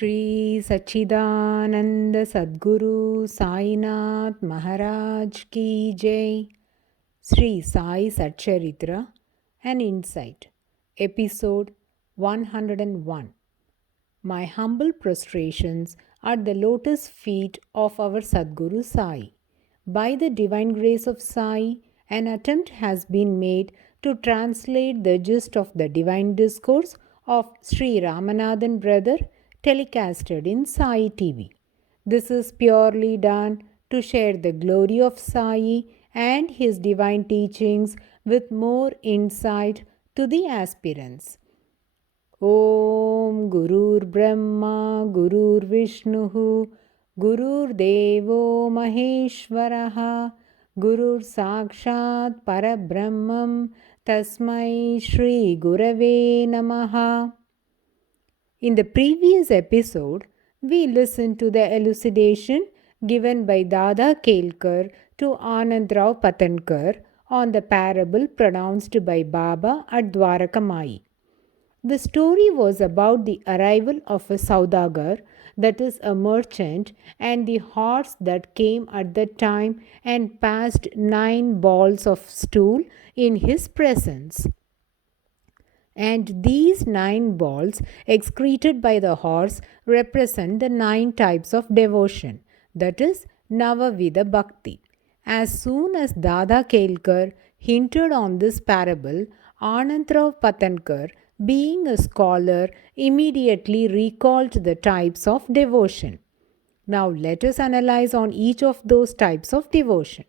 Sri Sachidananda Sadguru Sainath Maharaj Ki Jai. Sri Sai SATCHARITRA, an Insight. Episode 101. My humble prostrations at the lotus feet of our Sadguru Sai. By the divine grace of Sai, an attempt has been made to translate the gist of the divine discourse of Sri Ramanathan brother telecasted in Sai TV. This is purely done to share the glory of Sai and his divine teachings with more insight to the aspirants. Om Gurur Brahma Gurur Vishnuhu Gurur Devo Maheshwaraha Gurur Sakshat Parabrahmam Tasmai Shri Gurave Namaha. In the previous episode, we listened to the elucidation given by Dada Kelkar to Anandrao Patankar on the parable pronounced by Baba at Dwarakamai. The story was about the arrival of a Saudagar, that is a merchant, and the horse that came at the time and passed 9 balls of stool in his presence. And these 9 balls excreted by the horse represent the 9 types of devotion, that is Navavida Bhakti. As soon as Dada Kelkar hinted on this parable, Anandrao Patankar, being a scholar, immediately recalled the types of devotion. Now let us analyze on each of those types of devotion.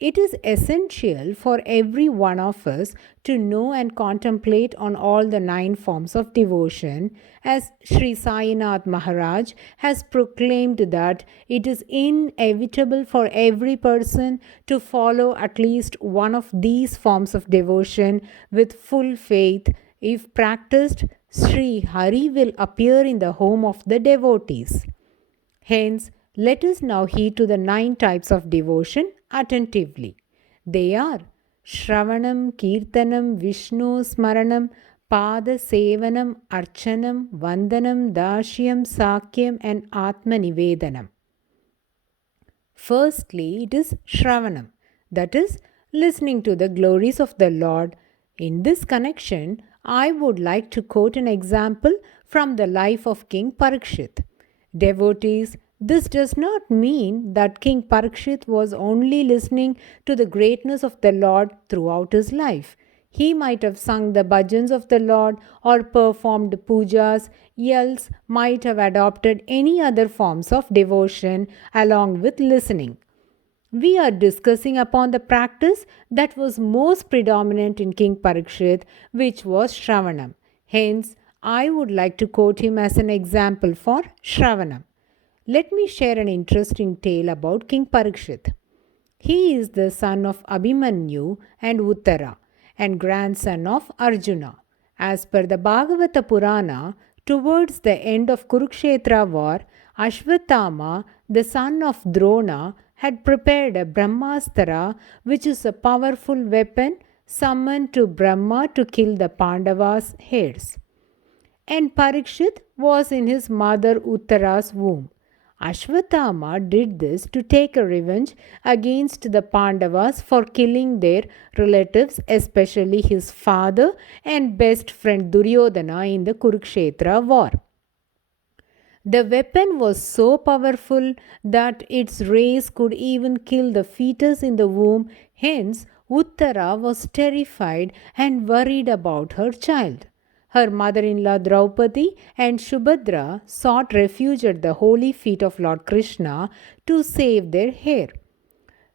It is essential for every one of us to know and contemplate on all the 9 forms of devotion, as Sri Sainath Maharaj has proclaimed that it is inevitable for every person to follow at least one of these forms of devotion with full faith. If practiced, Sri Hari will appear in the home of the devotees. Hence, let us now heed to the 9 types of devotion attentively. They are Shravanam, Kirtanam, Vishnu Smaranam, Pada Sevanam, Archanam, Vandanam, Dashyam, Sakyam and Atma Nivedanam. Firstly, it is Shravanam, that is, listening to the glories of the Lord. In this connection, I would like to quote an example from the life of King Parikshit. Devotees, this does not mean that King Parikshit was only listening to the greatness of the Lord throughout his life. He might have sung the bhajans of the Lord or performed pujas, else might have adopted any other forms of devotion along with listening. We are discussing upon the practice that was most predominant in King Parikshit, which was Shravanam. Hence, I would like to quote him as an example for Shravanam. Let me share an interesting tale about King Parikshit. He is the son of Abhimanyu and Uttara and grandson of Arjuna. As per the Bhagavata Purana, towards the end of Kurukshetra war, Ashwatthama, the son of Drona, had prepared a Brahmastra, which is a powerful weapon summoned to Brahma to kill the Pandavas' heirs. And Parikshit was in his mother Uttara's womb. Ashwatthama did this to take a revenge against the Pandavas for killing their relatives, especially his father and best friend Duryodhana in the Kurukshetra war. The weapon was so powerful that its rays could even kill the fetus in the womb. Hence, Uttara was terrified and worried about her child. Her mother-in-law Draupadi and Subhadra sought refuge at the holy feet of Lord Krishna to save their heir.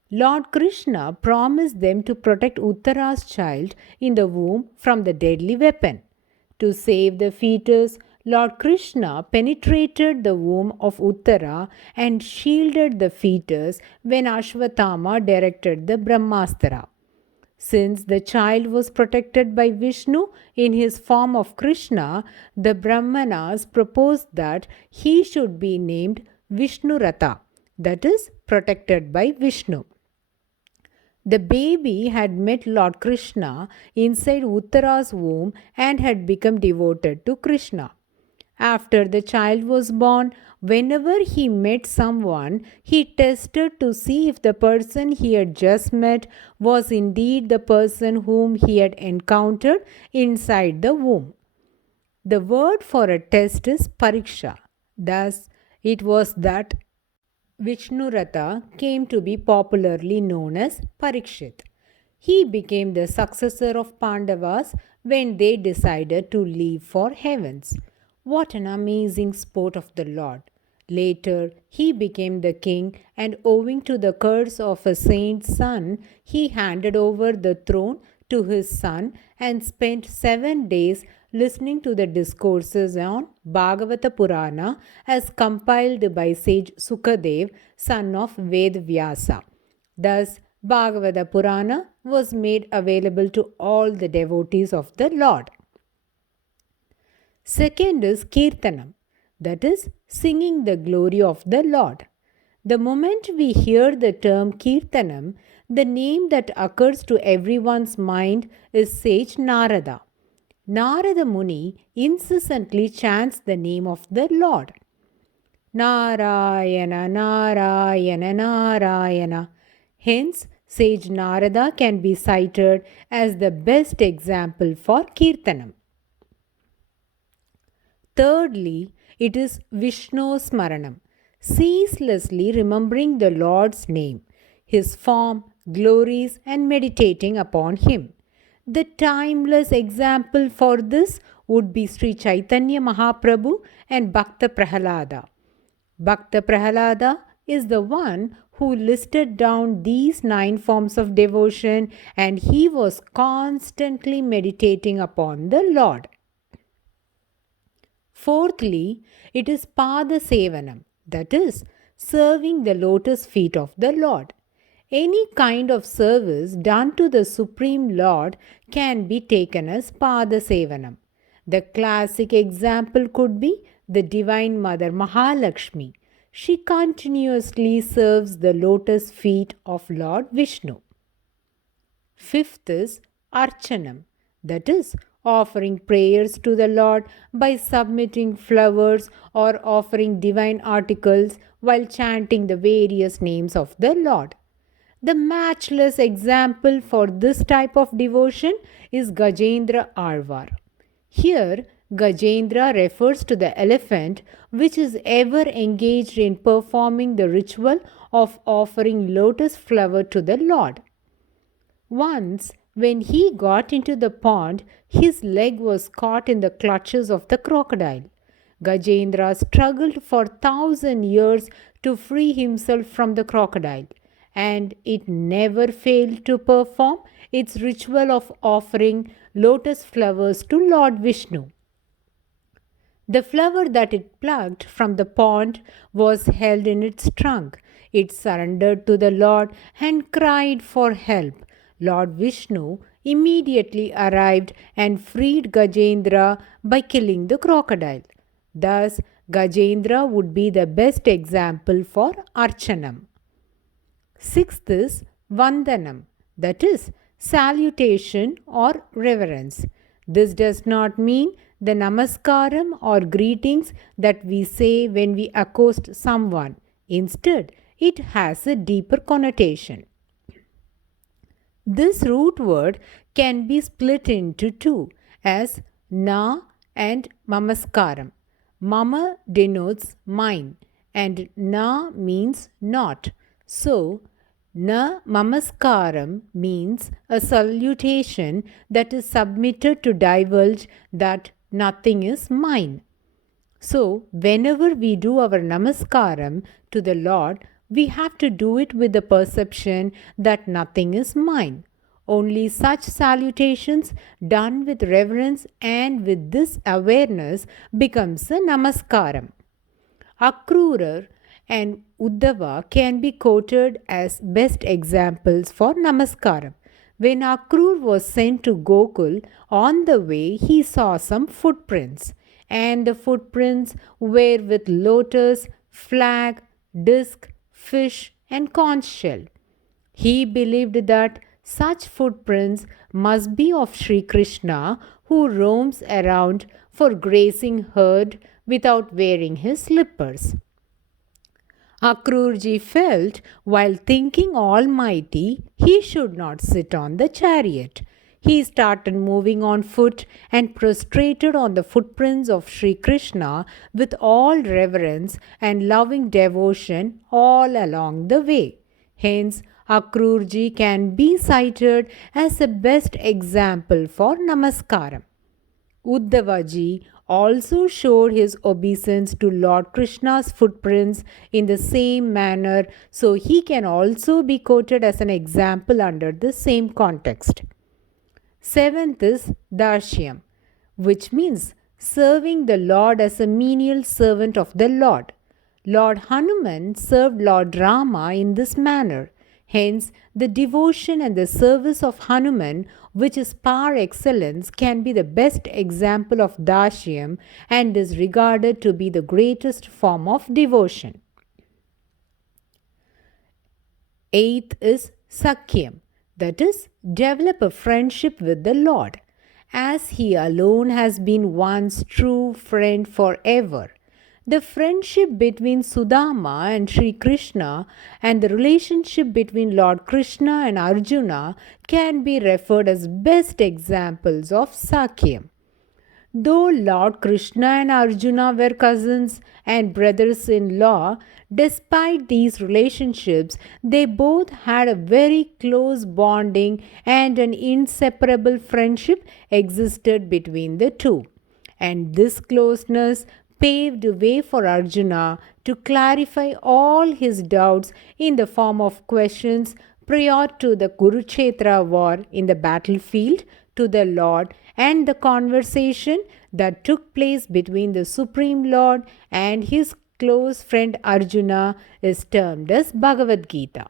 Lord Krishna promised them to protect Uttara's child in the womb from the deadly weapon. To save the fetus, Lord Krishna penetrated the womb of Uttara and shielded the fetus when Ashwatthama directed the Brahmastra. Since the child was protected by Vishnu in his form of Krishna, the Brahmanas proposed that he should be named Vishnurata, that is, protected by Vishnu. The baby had met Lord Krishna inside Uttara's womb and had become devoted to Krishna. After the child was born, whenever he met someone, he tested to see if the person he had just met was indeed the person whom he had encountered inside the womb. The word for a test is pariksha. Thus, it was that Vishnuratha came to be popularly known as Parikshit. He became the successor of Pandavas when they decided to leave for heavens. What an amazing sport of the Lord! Later, he became the king, and owing to the curse of a saint's son, he handed over the throne to his son and spent 7 days listening to the discourses on Bhagavata Purana as compiled by sage Sukadev, son of Ved Vyasa. Thus, Bhagavata Purana was made available to all the devotees of the Lord. Second is Kirtanam, that is, singing the glory of the Lord. The moment we hear the term Kirtanam, the name that occurs to everyone's mind is sage Narada. Narada Muni incessantly chants the name of the Lord. Narayana, Narayana, Narayana. Hence, sage Narada can be cited as the best example for Kirtanam. Thirdly, it is Vishnu Smaranam, ceaselessly remembering the Lord's name, His form, glories, and meditating upon Him. The timeless example for this would be Sri Chaitanya Mahaprabhu and Bhakta Prahalada. Bhakta Prahalada is the one who listed down these 9 forms of devotion, and he was constantly meditating upon the Lord. Fourthly, it is Pada Sevanam, that is, serving the lotus feet of the Lord. Any kind of service done to the Supreme Lord can be taken as Pada Sevanam. The classic example could be the Divine Mother Mahalakshmi. She continuously serves the lotus feet of Lord Vishnu. Fifth is Archanam, that is, offering prayers to the Lord by submitting flowers or offering divine articles while chanting the various names of the Lord. The matchless example for this type of devotion is Gajendra Alvar. Here, Gajendra refers to the elephant which is ever engaged in performing the ritual of offering lotus flower to the Lord. Once, when he got into the pond, his leg was caught in the clutches of the crocodile. Gajendra struggled for 1,000 years to free himself from the crocodile, and it never failed to perform its ritual of offering lotus flowers to Lord Vishnu. The flower that it plucked from the pond was held in its trunk. It surrendered to the Lord and cried for help. Lord Vishnu immediately arrived and freed Gajendra by killing the crocodile. Thus, Gajendra would be the best example for Archanam. Sixth is Vandanam, that is, salutation or reverence. This does not mean the namaskaram or greetings that we say when we accost someone. Instead, it has a deeper connotation. This root word can be split into two as na and mamaskaram. Mama denotes mine and na means not. So, na mamaskaram means a salutation that is submitted to divulge that nothing is mine. So, whenever we do our namaskaram to the Lord, we have to do it with the perception that nothing is mine. Only such salutations done with reverence and with this awareness becomes a namaskaram. Akrura and Uddhava can be quoted as best examples for namaskaram. When Akrur was sent to Gokul, on the way he saw some footprints, and the footprints were with lotus, flag, disc, fish, and conch shell. He believed that such footprints must be of Sri Krishna, who roams around for grazing herd without wearing his slippers. Akrurji felt, while thinking Almighty, he should not sit on the chariot. He started moving on foot and prostrated on the footprints of Sri Krishna with all reverence and loving devotion all along the way. Hence, Akrurji can be cited as the best example for Namaskaram. Uddhavaji also showed his obeisance to Lord Krishna's footprints in the same manner, so he can also be quoted as an example under the same context. Seventh is Dashyam, which means serving the Lord as a menial servant of the Lord. Lord Hanuman served Lord Rama in this manner. Hence, the devotion and the service of Hanuman, which is par excellence, can be the best example of Dashyam and is regarded to be the greatest form of devotion. Eighth is Sakhyam, that is, develop a friendship with the Lord, as He alone has been one's true friend forever. The friendship between Sudama and Sri Krishna and the relationship between Lord Krishna and Arjuna can be referred as best examples of Sakhyam. Though Lord Krishna and Arjuna were cousins and brothers-in-law, despite these relationships, they both had a very close bonding and an inseparable friendship existed between the two. And this closeness paved way for Arjuna to clarify all his doubts in the form of questions prior to the Kurukshetra war in the battlefield to the Lord, and the conversation that took place between the Supreme Lord and his close friend Arjuna is termed as Bhagavad Gita.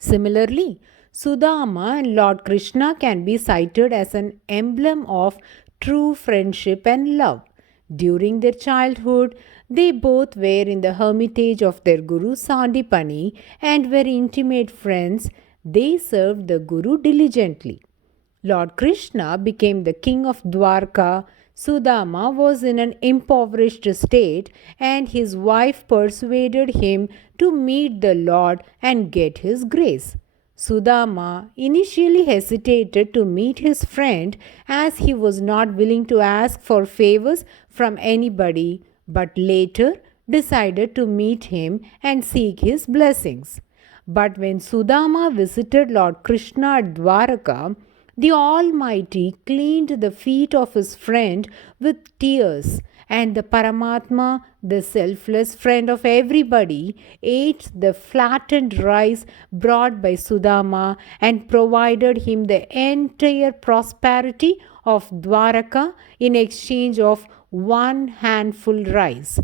Similarly, Sudama and Lord Krishna can be cited as an emblem of true friendship and love. During their childhood, they both were in the hermitage of their Guru Sandipani and were intimate friends. They served the Guru diligently. Lord Krishna became the king of Dwarka. Sudama was in an impoverished state, and his wife persuaded him to meet the Lord and get his grace. Sudama initially hesitated to meet his friend as he was not willing to ask for favors from anybody, but later decided to meet him and seek his blessings. But when Sudama visited Lord Krishna at Dwaraka, the Almighty cleaned the feet of his friend with tears, and the Paramatma, the selfless friend of everybody, ate the flattened rice brought by Sudama and provided him the entire prosperity of Dwaraka in exchange of one handful rice.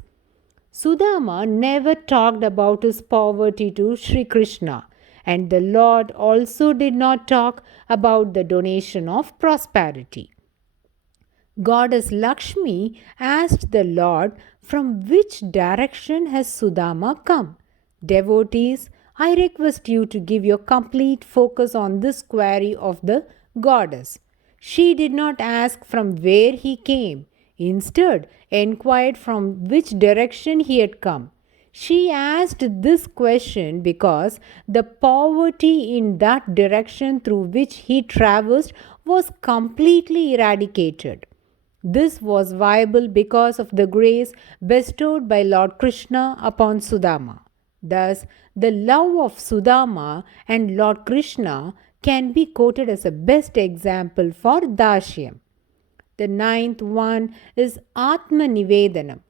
Sudama never talked about his poverty to Sri Krishna, and the Lord also did not talk about the donation of prosperity. Goddess Lakshmi asked the Lord, "From which direction has Sudama come?" Devotees, I request you to give your complete focus on this query of the goddess. She did not ask from where he came, instead enquired from which direction he had come. She asked this question because the poverty in that direction through which he traversed was completely eradicated. This was viable because of the grace bestowed by Lord Krishna upon Sudama. Thus, the love of Sudama and Lord Krishna can be quoted as a best example for Dashyam. The ninth one is Atma Nivedanam.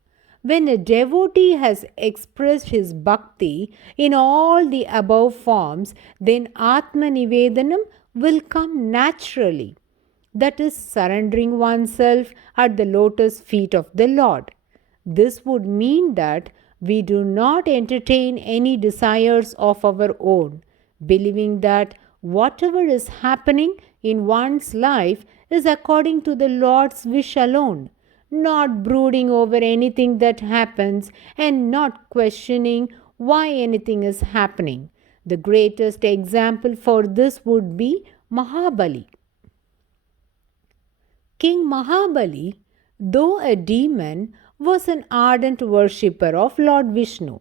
When a devotee has expressed his bhakti in all the above forms, then Atma Nivedanam will come naturally. That is, surrendering oneself at the lotus feet of the Lord. This would mean that we do not entertain any desires of our own, believing that whatever is happening in one's life is according to the Lord's wish alone, not brooding over anything that happens and not questioning why anything is happening. The greatest example for this would be Mahabali. King Mahabali though a demon, was an ardent worshipper of Lord Vishnu.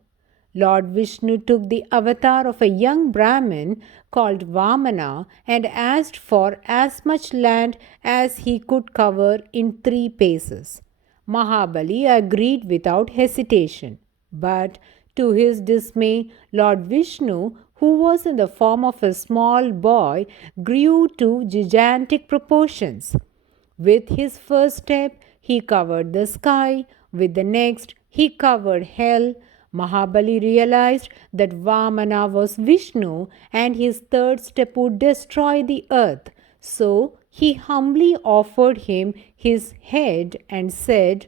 Lord Vishnu took the avatar of a young Brahmin called Vamana and asked for as much land as he could cover in 3 paces. Mahabali agreed without hesitation. But to his dismay, Lord Vishnu, who was in the form of a small boy, grew to gigantic proportions. With his first step, he covered the sky. With the next, he covered hell. Mahabali realized that Vamana was Vishnu and his third step would destroy the earth. So he humbly offered him his head and said,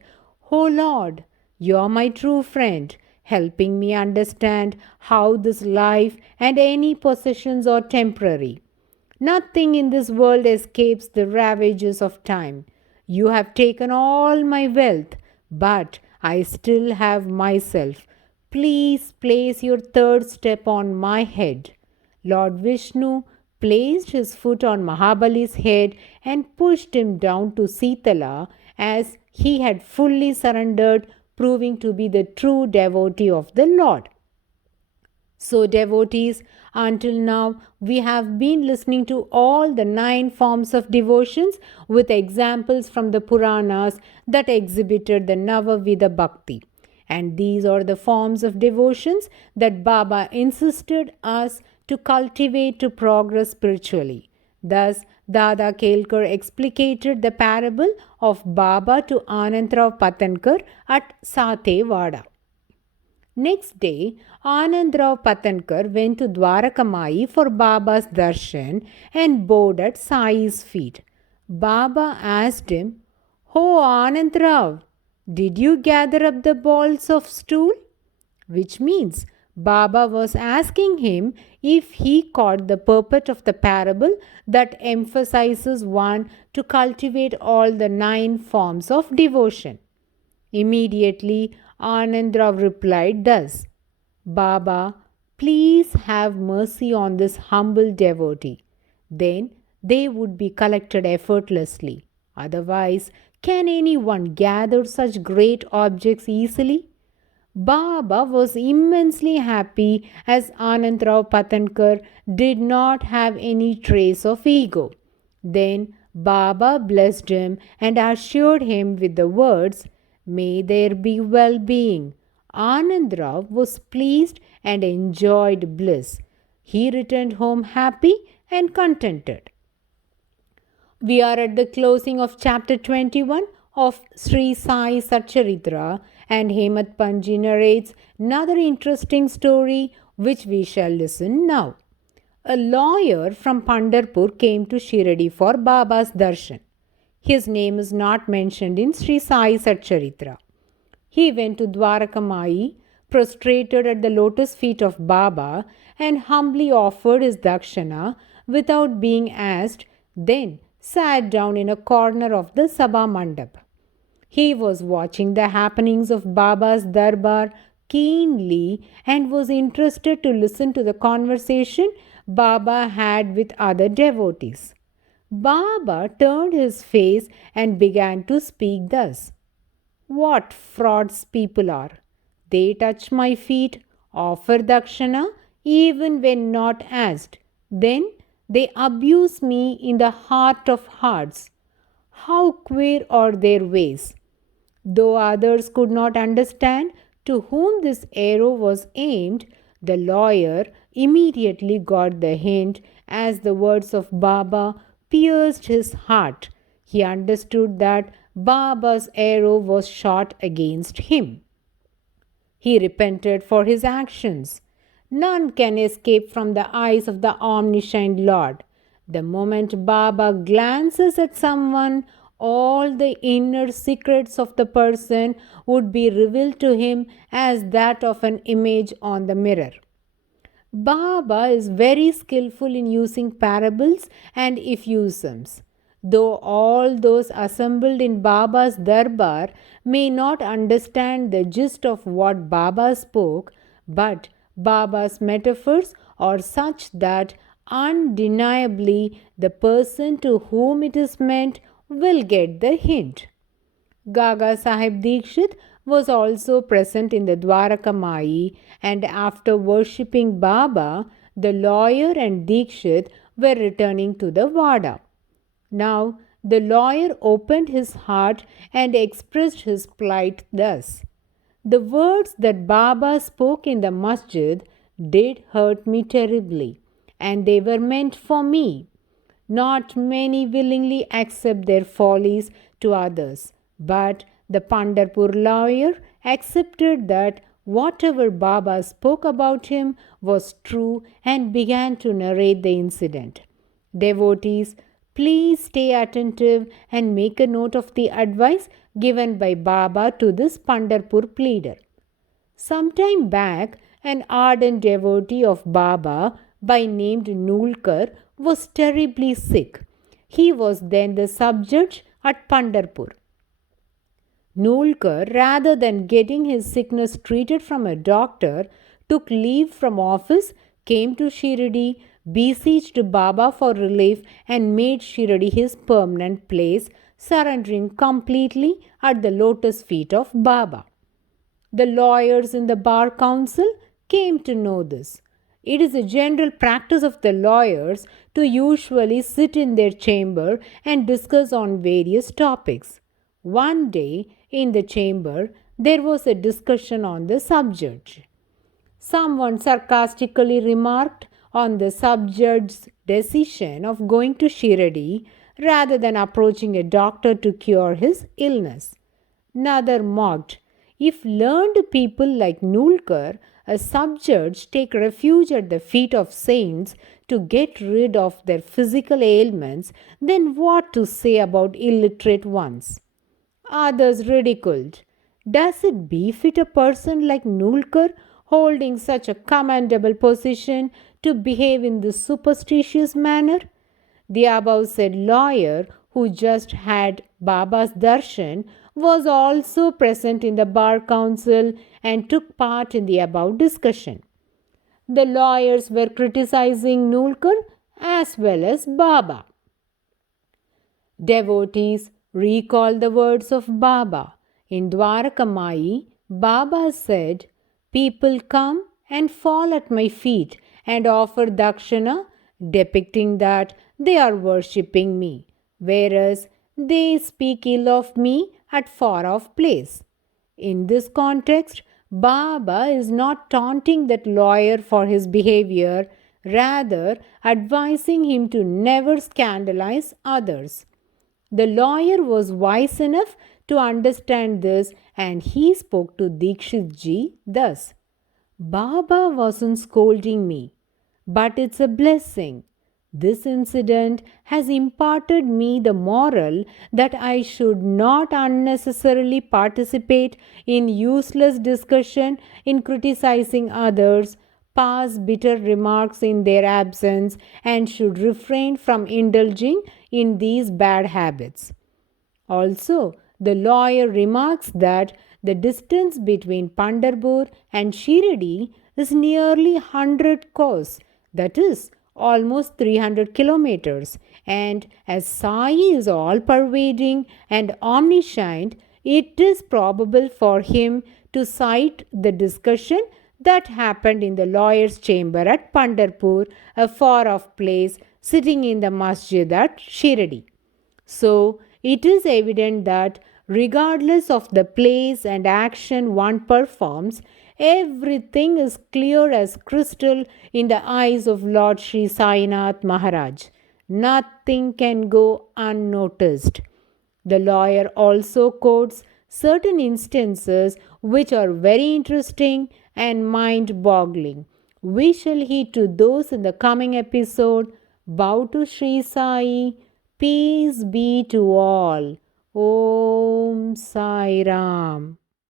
"O Lord, you are my true friend, helping me understand how this life and any possessions are temporary. Nothing in this world escapes the ravages of time. You have taken all my wealth, but I still have myself. Please place your third step on my head." Lord Vishnu placed his foot on Mahabali's head and pushed him down to Sitala as he had fully surrendered, proving to be the true devotee of the Lord. So, devotees, until now we have been listening to all the 9 forms of devotions with examples from the Puranas that exhibited the Navavida Bhakti. And these are the forms of devotions that Baba insisted us to cultivate to progress spiritually. Thus, Dada Kelkar explicated the parable of Baba to Anandrav Patankar at Satewada. Next day, Anandrav Patankar went to Dwarakamai for Baba's darshan and bowed at Sai's feet. Baba asked him, "Oh Anandrav, did you gather up the balls of stool?" Which means Baba was asking him if he caught the purport of the parable that emphasizes one to cultivate all the 9 forms of devotion. Immediately, Anandrav replied thus, "Baba, please have mercy on this humble devotee. Then they would be collected effortlessly. Otherwise, can anyone gather such great objects easily?" Baba was immensely happy as Anandrav Patankar did not have any trace of ego. Then Baba blessed him and assured him with the words, "May there be well-being." Anandrav was pleased and enjoyed bliss. He returned home happy and contented. We are at the closing of chapter 21 of Sri Sai SATCHARITRA, and Hemat Panji narrates another interesting story which we shall listen now. A lawyer from Pandharpur came to Shiradi for Baba's darshan. His name is not mentioned in Sri Sai Satcharitra. He went to Dwarakamai, prostrated at the lotus feet of Baba, and humbly offered his dakshana without being asked, then sat down in a corner of the Sabha Mandap. He was watching the happenings of Baba's darbar keenly and was interested to listen to the conversation Baba had with other devotees. Baba turned his face and began to speak thus: "What frauds people are! They touch my feet, offer dakshana even when not asked. Then they abuse me in the heart of hearts. How queer are their ways!" Though others could not understand to whom this arrow was aimed, the lawyer immediately got the hint as the words of Baba pierced his heart. He understood that Baba's arrow was shot against him. He repented for his actions. None can escape from the eyes of the omniscient Lord. The moment Baba glances at someone, all the inner secrets of the person would be revealed to him as that of an image on the mirror. Baba is very skillful in using parables and euphemisms. Though all those assembled in Baba's darbar may not understand the gist of what Baba spoke, but Baba's metaphors are such that undeniably the person to whom it is meant will get the hint. Gaga Sahib Dikshit was also present in the Dwaraka Mai, and after worshipping Baba, the lawyer and Dikshit were returning to the Vada. Now the lawyer opened his heart and expressed his plight thus: "The words that Baba spoke in the masjid did hurt me terribly, and they were meant for me. Not many willingly accept their follies to others, but the Pandharpur lawyer accepted that whatever Baba spoke about him was true and began to narrate the incident. Devotees, please stay attentive and make a note of the advice given by Baba to this Pandharpur pleader. Some time back, an ardent devotee of Baba by named Nulkar was terribly sick. He was then the sub-judge at Pandharpur. Nulkar, rather than getting his sickness treated from a doctor, took leave from office, came to Shirdi, beseeched Baba for relief, and made Shirdi his permanent place, surrendering completely at the lotus feet of Baba. The lawyers in the bar council came to know this. It is a general practice of the lawyers to usually sit in their chamber and discuss on various topics. One day in the chamber, there was a discussion on the subject. Someone sarcastically remarked on the sub-judge's decision of going to Shirdi rather than approaching a doctor to cure his illness. Another mocked, "If learned people like Nulkar, a sub-judge, take refuge at the feet of saints to get rid of their physical ailments, then what to say about illiterate ones?" Others ridiculed, "Does it befit a person like Nulkar, holding such a commendable position, to behave in this superstitious manner?" The above said lawyer, who just had Baba's darshan, was also present in the bar council and took part in the above discussion. The lawyers were criticizing Nulkar as well as Baba. Devotees, recall the words of Baba. In Dwaraka Mai, Baba said, "People come and fall at my feet and offer dakshana, depicting that they are worshipping me, whereas they speak ill of me at far-off place." In this context, Baba is not taunting that lawyer for his behavior, rather advising him to never scandalize others. The lawyer was wise enough to understand this, and he spoke to Dikshit ji thus: "Baba wasn't scolding me, but it's a blessing. This incident has imparted me the moral that I should not unnecessarily participate in useless discussion in criticizing others, pass bitter remarks in their absence, and should refrain from indulging in these bad habits." Also, the lawyer remarks that the distance between Pandharpur and Shirdi is nearly 100 kos, that is, almost 300 kilometers, and as Sai is all pervading and omniscient, it is probable for him to cite the discussion that happened in the lawyer's chamber at Pandharpur, a far off place, sitting in the masjid at Shirdi. So, it is evident that regardless of the place and action one performs, everything is clear as crystal in the eyes of Lord Sri Sainath Maharaj. Nothing can go unnoticed. The lawyer also quotes certain instances which are very interesting and mind-boggling. We shall heed to those in the coming episode. Bow to Sri Sai. Peace be to all. Om Sai Ram.